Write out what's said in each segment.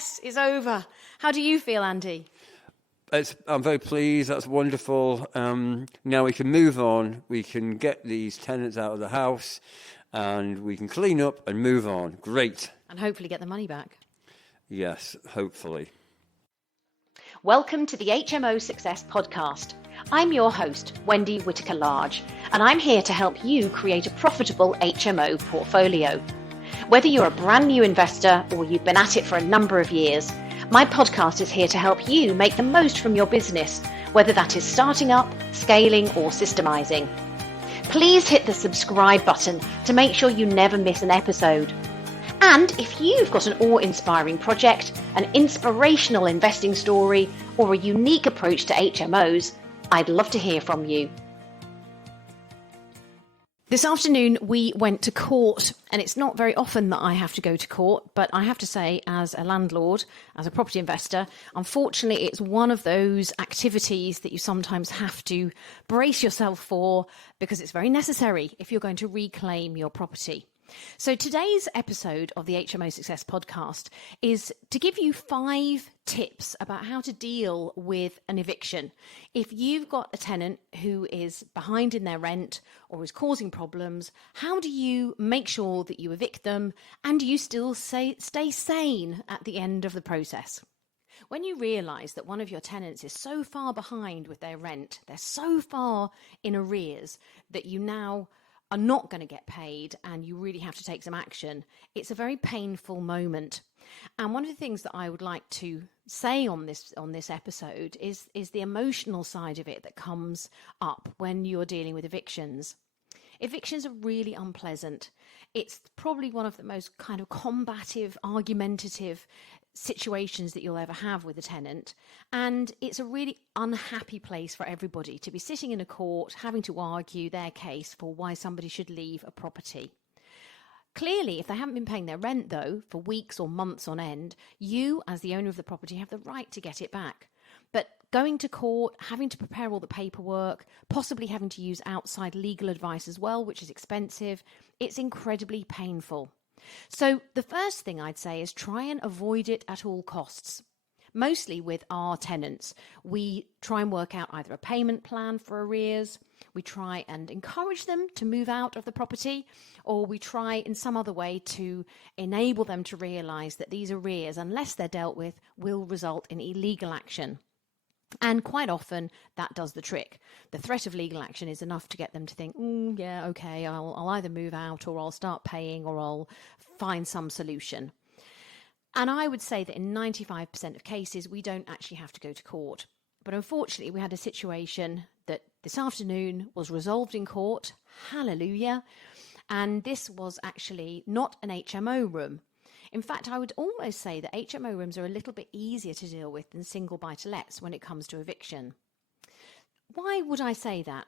Success is over. How do you feel, Andy? I'm very pleased. That's wonderful. Now we can move on. We can get these tenants out of the house and we can clean up and move on. Great. And hopefully get the money back. Yes, hopefully. Welcome to the HMO Success Podcast. I'm your host, Wendy Whitaker-Large, and I'm here to help you create a profitable HMO portfolio. Whether you're a brand new investor or you've been at it for a number of years, my podcast is here to help you make the most from your business, whether that is starting up, scaling, or systemizing. Please hit the subscribe button to make sure you never miss an episode. And if you've got an awe-inspiring project, an inspirational investing story, or a unique approach to HMOs, I'd love to hear from you. This afternoon, we went to court, and it's not very often that I have to go to court, but I have to say, as a landlord, as a property investor, unfortunately, it's one of those activities that you sometimes have to brace yourself for because it's very necessary if you're going to reclaim your property. So today's episode of the HMO Success Podcast is to give you 5 tips about how to deal with an eviction. If you've got a tenant who is behind in their rent or is causing problems, how do you make sure that you evict them and you still stay sane at the end of the process? When you realise that one of your tenants is so far behind with their rent, they're so far in arrears that you now are not going to get paid and you really have to take some action, it's a very painful moment. And one of the things that I would like to say on this episode is the emotional side of it that comes up when you're dealing with evictions. Evictions are really unpleasant. It's probably one of the most kind of combative, argumentative situations that you'll ever have with a tenant, and it's a really unhappy place for everybody to be sitting in a court having to argue their case for why somebody should leave a property. Clearly, if they haven't been paying their rent though for weeks or months on end, you as the owner of the property have the right to get it back. But going to court, having to prepare all the paperwork, possibly having to use outside legal advice as well, which is expensive, it's incredibly painful. So the first thing I'd say is try and avoid it at all costs. Mostly with our tenants, we try and work out either a payment plan for arrears, we try and encourage them to move out of the property, or we try in some other way to enable them to realise that these arrears, unless they're dealt with, will result in illegal action. And quite often that does the trick. The threat of legal action is enough to get them to think, yeah, okay, I'll either move out or I'll start paying or I'll find some solution. And I would say that in 95% of cases, we don't actually have to go to court. But unfortunately, we had a situation that this afternoon was resolved in court. Hallelujah. And this was actually not an HMO room. In fact, I would almost say that HMO rooms are a little bit easier to deal with than single buy-to-lets when it comes to eviction. Why would I say that?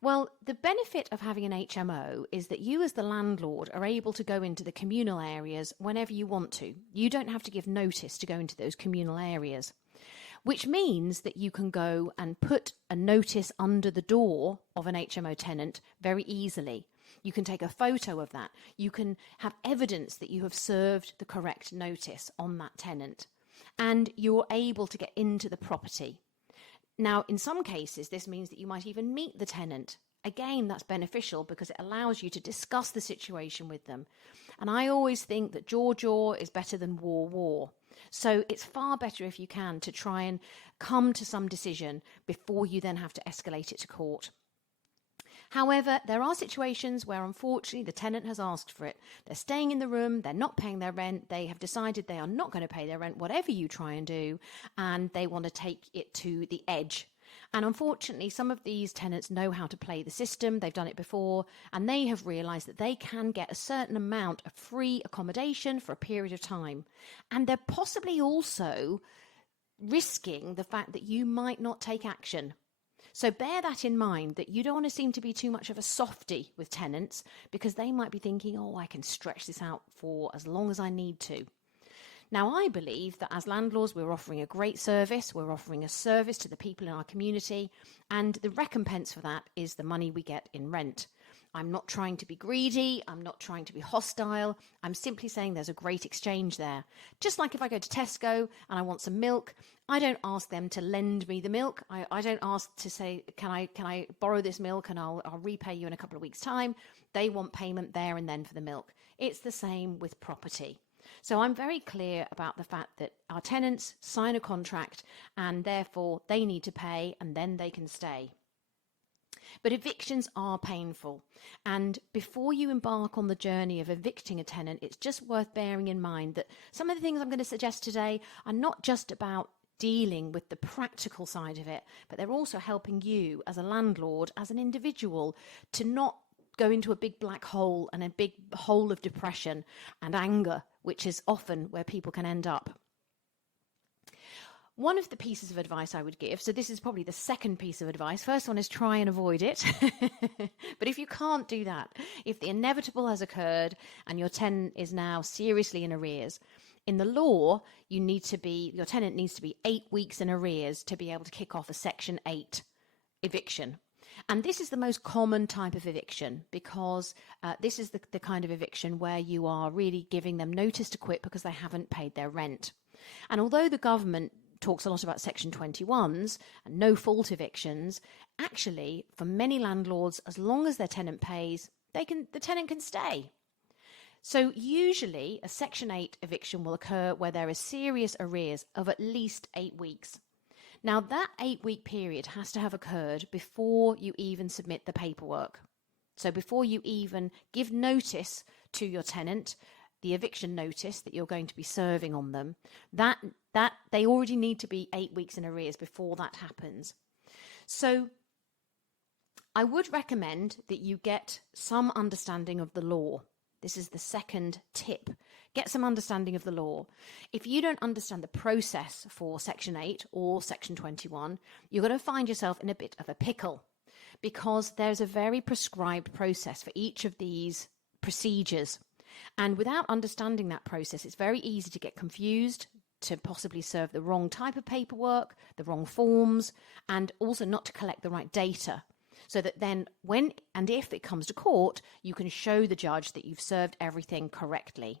Well, the benefit of having an HMO is that you as the landlord are able to go into the communal areas whenever you want to. You don't have to give notice to go into those communal areas, which means that you can go and put a notice under the door of an HMO tenant very easily. You can take a photo of that. You can have evidence that you have served the correct notice on that tenant. And you're able to get into the property. Now, in some cases, this means that you might even meet the tenant. Again, that's beneficial because it allows you to discuss the situation with them. And I always think that jaw is better than war. So it's far better if you can to try and come to some decision before you then have to escalate it to court. However, there are situations where, unfortunately, the tenant has asked for it. They're staying in the room, they're not paying their rent, they have decided they are not going to pay their rent, whatever you try and do, and they want to take it to the edge. And unfortunately, some of these tenants know how to play the system, they've done it before, and they have realised that they can get a certain amount of free accommodation for a period of time. And they're possibly also risking the fact that you might not take action. So bear that in mind, that you don't want to seem to be too much of a softie with tenants because they might be thinking, I can stretch this out for as long as I need to. Now, I believe that as landlords, we're offering a great service. We're offering a service to the people in our community, and the recompense for that is the money we get in rent. I'm not trying to be greedy. I'm not trying to be hostile. I'm simply saying there's a great exchange there. Just like if I go to Tesco and I want some milk, I don't ask them to lend me the milk. I don't ask to say, can I borrow this milk and I'll repay you in a couple of weeks' time. They want payment there and then for the milk. It's the same with property. So I'm very clear about the fact that our tenants sign a contract and therefore they need to pay and then they can stay. But evictions are painful. And before you embark on the journey of evicting a tenant, it's just worth bearing in mind that some of the things I'm going to suggest today are not just about dealing with the practical side of it, but they're also helping you as a landlord, as an individual, to not go into a big black hole and a big hole of depression and anger, which is often where people can end up. One of the pieces of advice I would give, so this is probably the second piece of advice. First one is try and avoid it. But if you can't do that, if the inevitable has occurred and your tenant is now seriously in arrears, in the law, your tenant needs to be 8 weeks in arrears to be able to kick off a Section 8 eviction. And this is the most common type of eviction because this is the kind of eviction where you are really giving them notice to quit because they haven't paid their rent. And although the government talks a lot about Section 21s and no-fault evictions, actually, for many landlords, as long as their tenant pays, the tenant can stay. So usually a Section 8 eviction will occur where there is serious arrears of at least 8 weeks. Now, that 8-week period has to have occurred before you even submit the paperwork. So before you even give notice to your tenant, the eviction notice that you're going to be serving on them, that they already need to be 8 weeks in arrears before that happens. So I would recommend that you get some understanding of the law. This is the second tip. Get some understanding of the law. If you don't understand the process for Section 8 or Section 21, you're going to find yourself in a bit of a pickle because there's a very prescribed process for each of these procedures. And without understanding that process, it's very easy to get confused, to possibly serve the wrong type of paperwork, the wrong forms, and also not to collect the right data. So that then when and if it comes to court, you can show the judge that you've served everything correctly.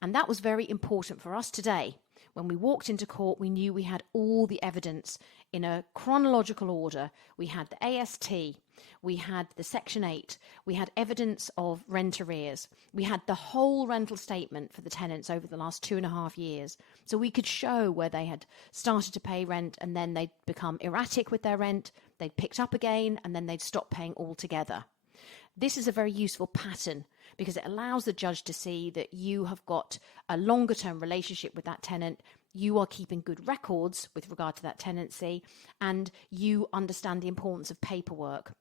And that was very important for us today. When we walked into court, we knew we had all the evidence in a chronological order. We had the AST, we had the Section 8, we had evidence of rent arrears, we had the whole rental statement for the tenants over the last 2.5 years. So we could show where they had started to pay rent and then they'd become erratic with their rent, they'd picked up again, and then they'd stop paying altogether. This is a very useful pattern because it allows the judge to see that you have got a longer term relationship with that tenant, you are keeping good records with regard to that tenancy, and you understand the importance of paperwork.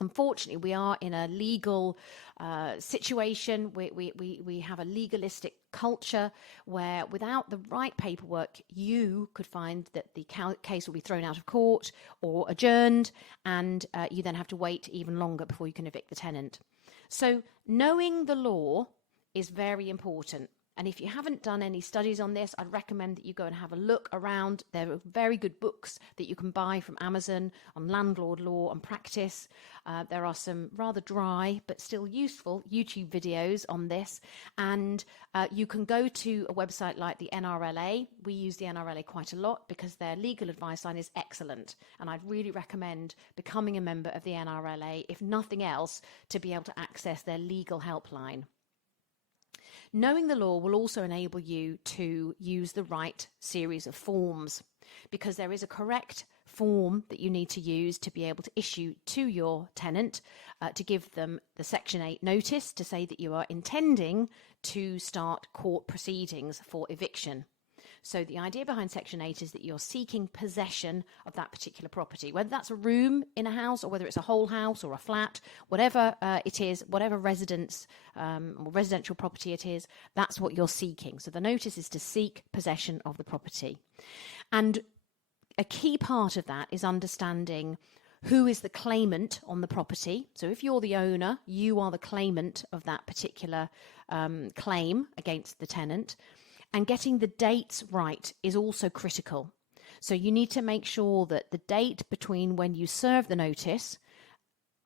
Unfortunately, we are in a legal situation. We have a legalistic culture where without the right paperwork, you could find that the case will be thrown out of court or adjourned, and you then have to wait even longer before you can evict the tenant. So knowing the law is very important. And if you haven't done any studies on this, I'd recommend that you go and have a look around. There are very good books that you can buy from Amazon on landlord law and practice. There are some rather dry but still useful YouTube videos on this. And you can go to a website like the NRLA. We use the NRLA quite a lot because their legal advice line is excellent. And I'd really recommend becoming a member of the NRLA, if nothing else, to be able to access their legal helpline. Knowing the law will also enable you to use the right series of forms because there is a correct form that you need to use to be able to issue to your tenant to give them the Section 8 notice to say that you are intending to start court proceedings for eviction. So the idea behind Section 8 is that you're seeking possession of that particular property, whether that's a room in a house or whether it's a whole house or a flat, whatever it is, whatever residence or residential property it is, that's what you're seeking. So the notice is to seek possession of the property. And a key part of that is understanding who is the claimant on the property. So if you're the owner, you are the claimant of that particular claim against the tenant. And getting the dates right is also critical. So you need to make sure that the date between when you serve the notice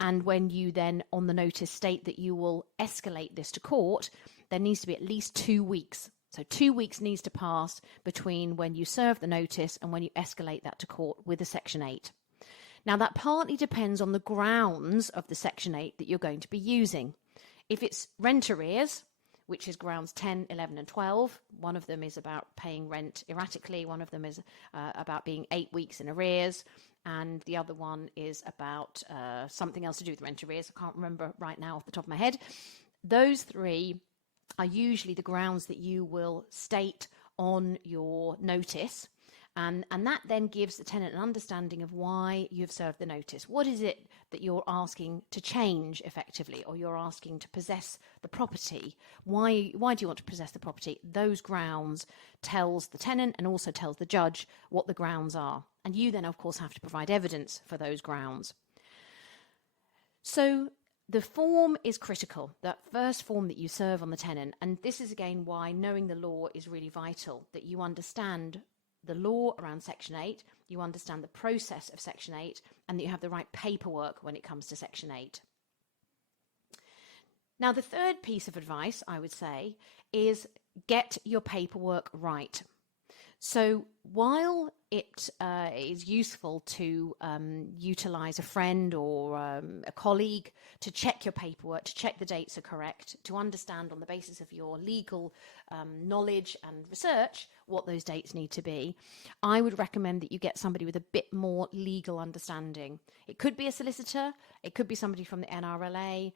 And when you then on the notice state that you will escalate this to court, there needs to be at least 2 weeks. So 2 weeks needs to pass between when you serve the notice and when you escalate that to court with a Section 8. Now, that partly depends on the grounds of the Section 8 that you're going to be using. If it's rent arrears, which is grounds 10, 11 and 12, one of them is about paying rent erratically, one of them is about being 8 weeks in arrears, and the other one is about something else to do with rent arrears. I can't remember right now off the top of my head. Those three are usually the grounds that you will state on your notice. And that then gives the tenant an understanding of why you've served the notice. What is it that you're asking to change effectively, or you're asking to possess the property? Why do you want to possess the property? Those grounds tells the tenant and also tells the judge what the grounds are. And you then, of course, have to provide evidence for those grounds. So the form is critical, that first form that you serve on the tenant. And this is, again, why knowing the law is really vital, that you understand the law around Section 8, you understand the process of Section 8, and that you have the right paperwork when it comes to Section 8. Now, the third piece of advice, I would say, is get your paperwork right. So while it is useful to utilise a friend or a colleague to check your paperwork, to check the dates are correct, to understand on the basis of your legal knowledge and research what those dates need to be, I would recommend that you get somebody with a bit more legal understanding. It could be a solicitor, it could be somebody from the NRLA,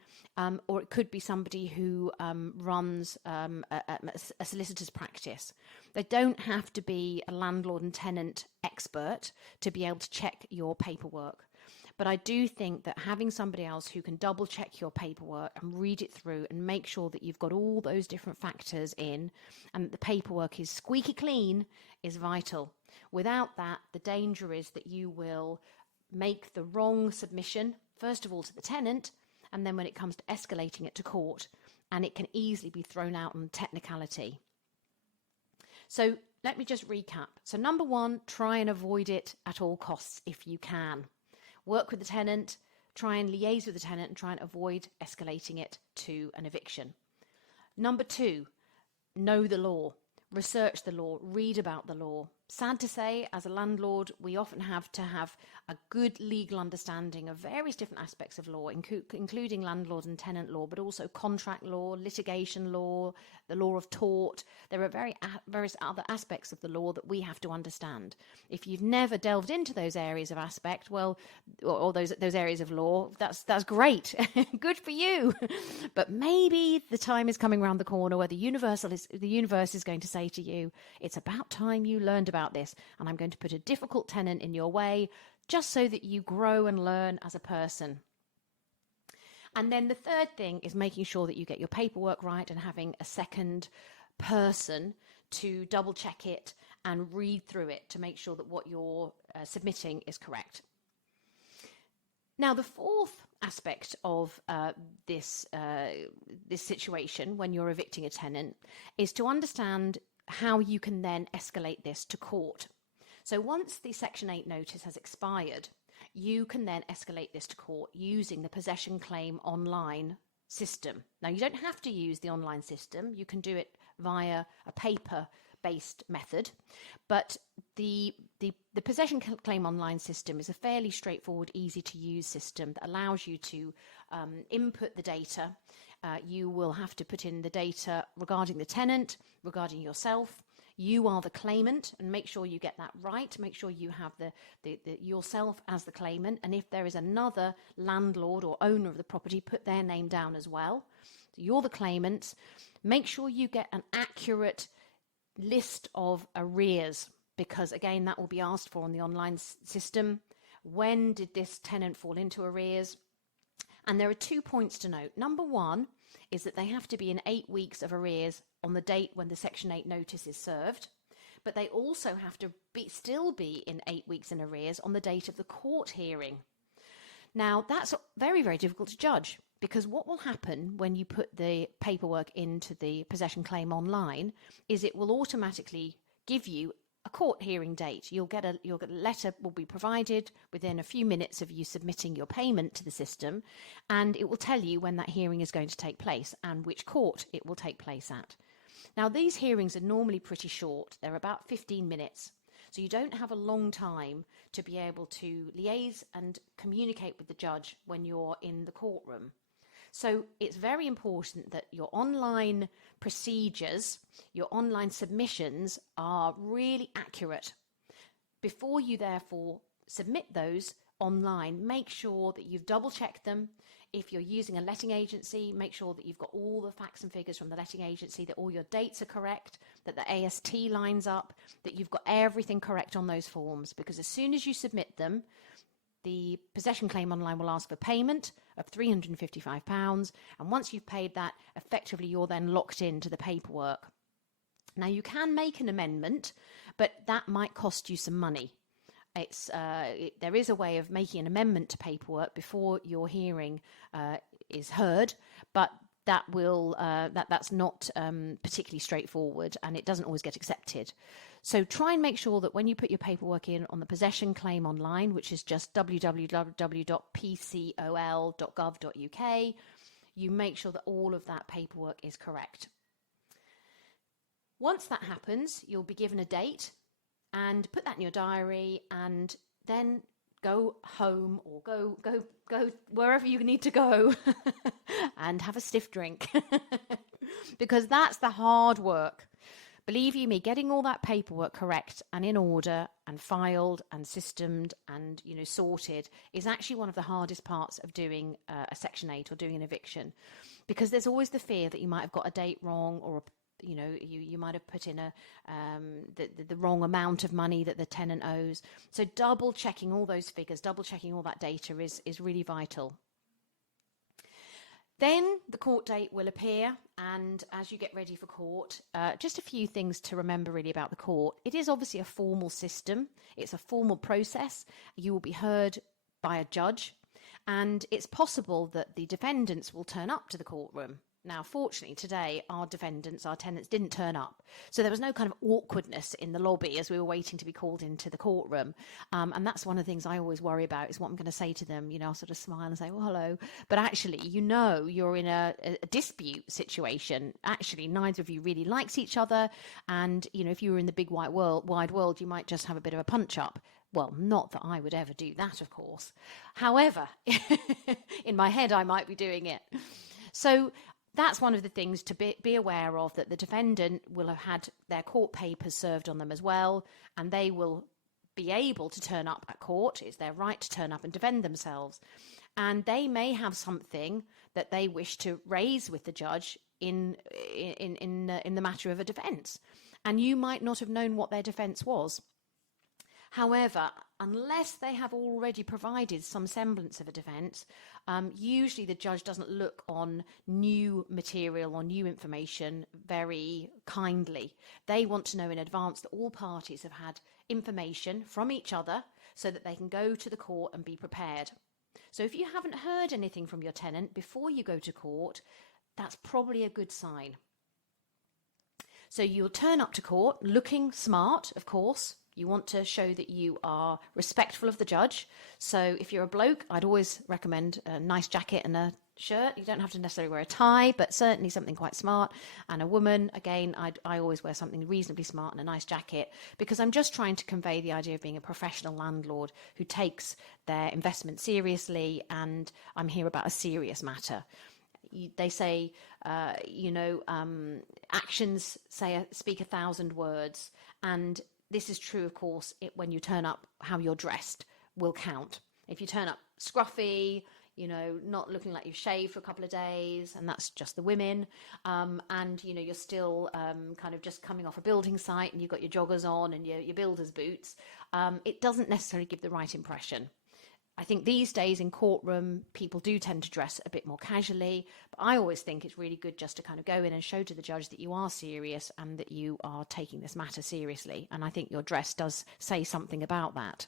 or it could be somebody who runs a solicitor's practice. They don't have to be a landlord and tenant expert to be able to check your paperwork. But I do think that having somebody else who can double check your paperwork and read it through and make sure that you've got all those different factors in and that the paperwork is squeaky clean is vital. Without that, the danger is that you will make the wrong submission, first of all to the tenant, and then when it comes to escalating it to court, and it can easily be thrown out on technicality. So let me just recap. So number one, try and avoid it at all costs if you can. Work with the tenant, try and liaise with the tenant and try and avoid escalating it to an eviction. Number two, know the law, research the law, read about the law. Sad to say, as a landlord, we often have to have a good legal understanding of various different aspects of law, including landlord and tenant law, but also contract law, litigation law, the law of tort. There are various other aspects of the law that we have to understand. If you've never delved into those areas of aspect, well, or those areas of law, that's great. Good for you. But maybe the time is coming around the corner where the universe is going to say to you, it's about time you learned about this, and I'm going to put a difficult tenant in your way just so that you grow and learn as a person. And then the third thing is making sure that you get your paperwork right and having a second person to double check it and read through it to make sure that what you're submitting is correct. Now, the fourth aspect of this situation when you're evicting a tenant is to understand how you can then escalate this to court. So once the Section 8 notice has expired, you can then escalate this to court using the possession claim online system. Now, you don't have to use the online system. You can do it via a paper-based method, but the possession claim online system is a fairly straightforward, easy-to-use system that allows you to input the data. You will have to put in the data regarding the tenant, regarding yourself. You are the claimant, and make sure you get that right. Make sure you have the yourself as the claimant, and if there is another landlord or owner of the property, put their name down as well. So you're the claimant. Make sure you get an accurate list of arrears, because again, that will be asked for on the online system. When did this tenant fall into arrears? And there are 2 points to note. Number one is that they have to be in 8 weeks of arrears on the date when the Section 8 notice is served, but they also have to still be in 8 weeks in arrears on the date of the court hearing. Now, that's very, very difficult to judge, because what will happen when you put the paperwork into the possession claim online is it will automatically give you a court hearing date. You'll get a letter will be provided within a few minutes of you submitting your payment to the system, and it will tell you when that hearing is going to take place and which court it will take place at. Now, these hearings are normally pretty short. They're about 15 minutes. So you don't have a long time to be able to liaise and communicate with the judge when you're in the courtroom. So it's very important that your online procedures, your online submissions are really accurate. Before you therefore submit those online, make sure that you've double checked them. If you're using a letting agency, make sure that you've got all the facts and figures from the letting agency, that all your dates are correct, that the AST lines up, that you've got everything correct on those forms. Because as soon as you submit them, the possession claim online will ask for payment of £355. And once you've paid that, effectively you're then locked into the paperwork. Now, you can make an amendment, but that might cost you some money. There is a way of making an amendment to paperwork before your hearing is heard, but that's not particularly straightforward, and it doesn't always get accepted. So try and make sure that when you put your paperwork in on the possession claim online, which is just www.pcol.gov.uk, you make sure that all of that paperwork is correct. Once that happens, you'll be given a date, and put that in your diary, and then go home or go wherever you need to go and have a stiff drink because that's the hard work. Believe you me, getting all that paperwork correct and in order and filed and systemed and sorted is actually one of the hardest parts of doing a Section 8 or doing an eviction, because there's always the fear that you might have got a date wrong, or you might have put in the wrong amount of money that the tenant owes. So double checking all those figures, double checking all that data is really vital. Then the court date will appear, and as you get ready for court, just a few things to remember really about the court. It is obviously a formal system. It's a formal process. You will be heard by a judge, and it's possible that the defendants will turn up to the courtroom. Now, fortunately, today, our tenants didn't turn up. So there was no kind of awkwardness in the lobby as we were waiting to be called into the courtroom. And that's one of the things I always worry about, is what I'm going to say to them. I'll sort of smile and say, well, hello. But actually, you're in a dispute situation. Actually, neither of you really likes each other. And, if you were in the big wide world, you might just have a bit of a punch up. Well, not that I would ever do that, of course. However, in my head, I might be doing it. So that's one of the things to be aware of, that the defendant will have had their court papers served on them as well, and they will be able to turn up at court. It's their right to turn up and defend themselves. And they may have something that they wish to raise with the judge in the matter of a defence. And you might not have known what their defence was. However, unless they have already provided some semblance of a defence, usually the judge doesn't look on new material or new information very kindly. They want to know in advance that all parties have had information from each other so that they can go to the court and be prepared. So if you haven't heard anything from your tenant before you go to court, that's probably a good sign. So you'll turn up to court looking smart, of course. You want to show that you are respectful of the judge. So if you're a bloke, I'd always recommend a nice jacket and a shirt. You don't have to necessarily wear a tie, but certainly something quite smart. And a woman, again, I always wear something reasonably smart and a nice jacket, because I'm just trying to convey the idea of being a professional landlord who takes their investment seriously, and I'm here about a serious matter. They say, actions speak 1,000 words, and this is true, of course, when you turn up. How you're dressed will count. If you turn up scruffy, not looking like you've shaved for a couple of days, and that's just the women, and, you're still kind of just coming off a building site and you've got your joggers on and your builder's boots, it doesn't necessarily give the right impression. I think these days in courtroom, people do tend to dress a bit more casually, but I always think it's really good just to kind of go in and show to the judge that you are serious and that you are taking this matter seriously. And I think your dress does say something about that.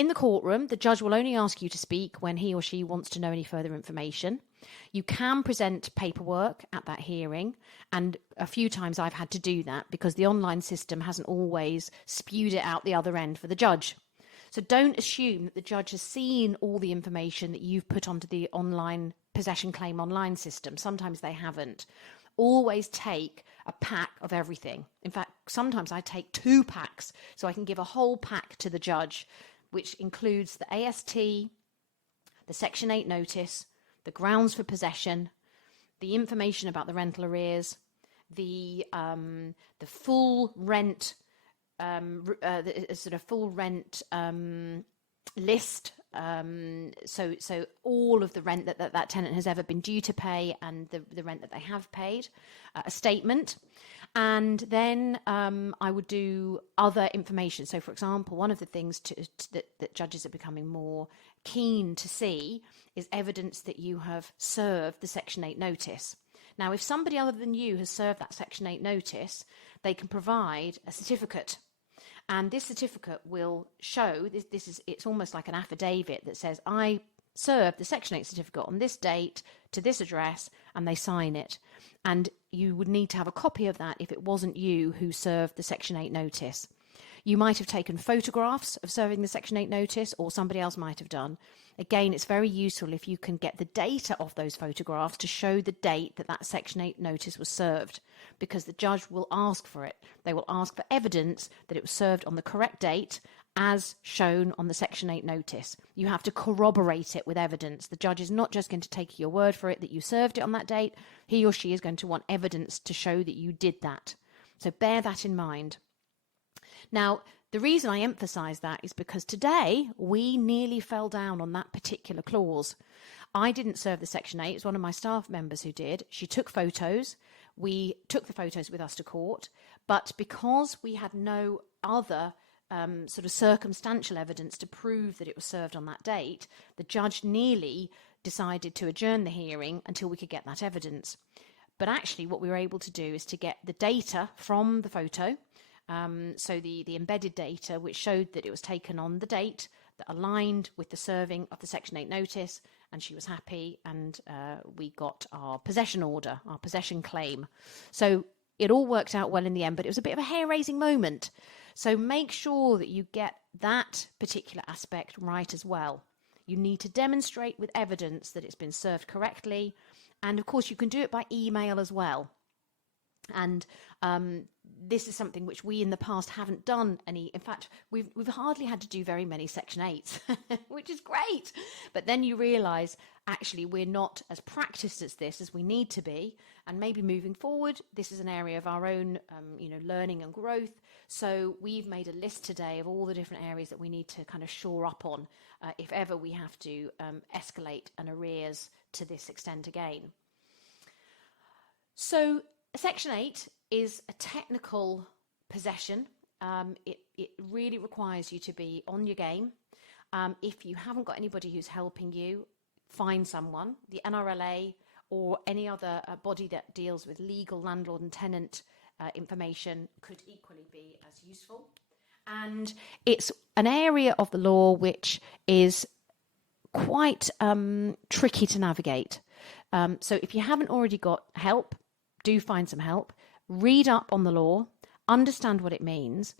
In the courtroom, the judge will only ask you to speak when he or she wants to know any further information. You can present paperwork at that hearing, and a few times I've had to do that because the online system hasn't always spewed it out the other end for the judge. So don't assume that the judge has seen all the information that you've put onto the online possession claim online system. Sometimes they haven't. Always take a pack of everything. In fact, sometimes I take 2 packs so I can give a whole pack to the judge, which includes the AST, the Section 8 notice, the grounds for possession, the information about the rental arrears, the full rent, full rent list. So all of the rent that tenant has ever been due to pay and the rent that they have paid, a statement. And then I would do other information. So, for example, one of the things that judges are becoming more keen to see is evidence that you have served the Section 8 notice. Now, if somebody other than you has served that Section 8 notice, they can provide a certificate. And this certificate will show, it's almost like an affidavit that says, I served the Section 8 certificate on this date to this address, and they sign it. And you would need to have a copy of that if it wasn't you who served the Section 8 notice. You might have taken photographs of serving the Section 8 notice, or somebody else might have done. Again, it's very useful if you can get the data of those photographs to show the date that Section 8 notice was served, because the judge will ask for it. They will ask for evidence that it was served on the correct date as shown on the Section 8 notice. You have to corroborate it with evidence. The judge is not just going to take your word for it that you served it on that date. He or she is going to want evidence to show that you did that. So bear that in mind. Now, the reason I emphasise that is because today we nearly fell down on that particular clause. I didn't serve the Section 8. It was one of my staff members who did. She took photos. We took the photos with us to court. But because we had no other sort of circumstantial evidence to prove that it was served on that date, the judge nearly decided to adjourn the hearing until we could get that evidence. But actually what we were able to do is to get the data from the photo, so the embedded data, which showed that it was taken on the date that aligned with the serving of the Section 8 notice, and she was happy, and we got our possession order, our possession claim. So it all worked out well in the end, but it was a bit of a hair-raising moment. So make sure that you get that particular aspect right as well. You need to demonstrate with evidence that it's been served correctly, and of course you can do it by email as well. And this is something which we in the past haven't done any. In fact, we've hardly had to do very many Section 8s, which is great. But then you realise actually we're not as practiced at this as we need to be. And maybe moving forward, this is an area of our own learning and growth. So we've made a list today of all the different areas that we need to kind of shore up on if ever we have to escalate an arrears to this extent again. So Section 8 is a technical possession. It really requires you to be on your game. If you haven't got anybody who's helping you, find someone. The NRLA or any other body that deals with legal landlord and tenant information could equally be as useful. And it's an area of the law which is quite tricky to navigate. So if you haven't already got help, do find some help. Read up on the law, understand what it means,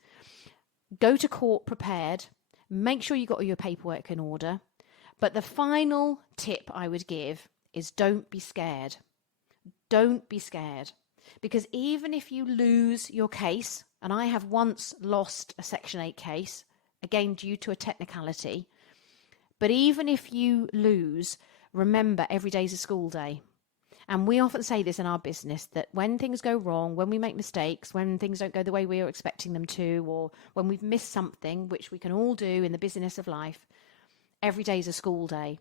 go to court prepared, make sure you got all your paperwork in order. But the final tip I would give is don't be scared. Don't be scared. Because even if you lose your case, and I have once lost a Section 8 case, again due to a technicality, but even if you lose, remember every day's a school day. And we often say this in our business, that when things go wrong, when we make mistakes, when things don't go the way we are expecting them to, or when we've missed something, which we can all do in the busyness of life, every day is a school day.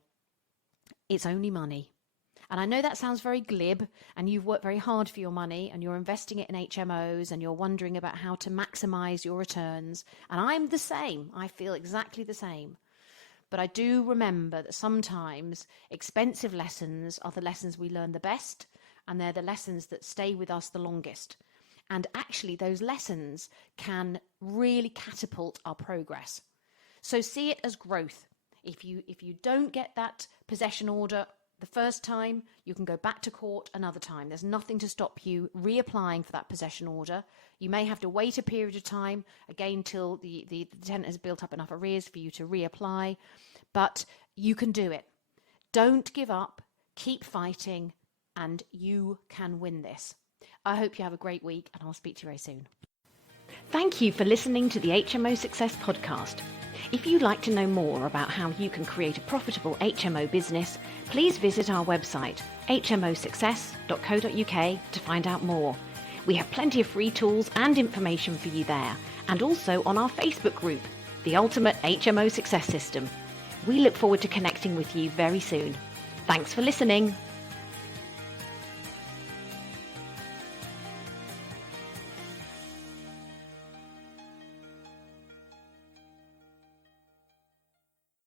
It's only money. And I know that sounds very glib, and you've worked very hard for your money, and you're investing it in HMOs, and you're wondering about how to maximise your returns. And I'm the same. I feel exactly the same. But I do remember that sometimes expensive lessons are the lessons we learn the best, and they're the lessons that stay with us the longest. And actually, those lessons can really catapult our progress. So see it as growth. If you don't get that possession order the first time, you can go back to court another time. There's nothing to stop you reapplying for that possession order. You may have to wait a period of time, again, till the tenant has built up enough arrears for you to reapply, but you can do it. Don't give up, keep fighting, and you can win this. I hope you have a great week, and I'll speak to you very soon. Thank you for listening to the HMO Success Podcast. If you'd like to know more about how you can create a profitable HMO business, please visit our website, hmosuccess.co.uk, to find out more. We have plenty of free tools and information for you there, and also on our Facebook group, The Ultimate HMO Success System. We look forward to connecting with you very soon. Thanks for listening.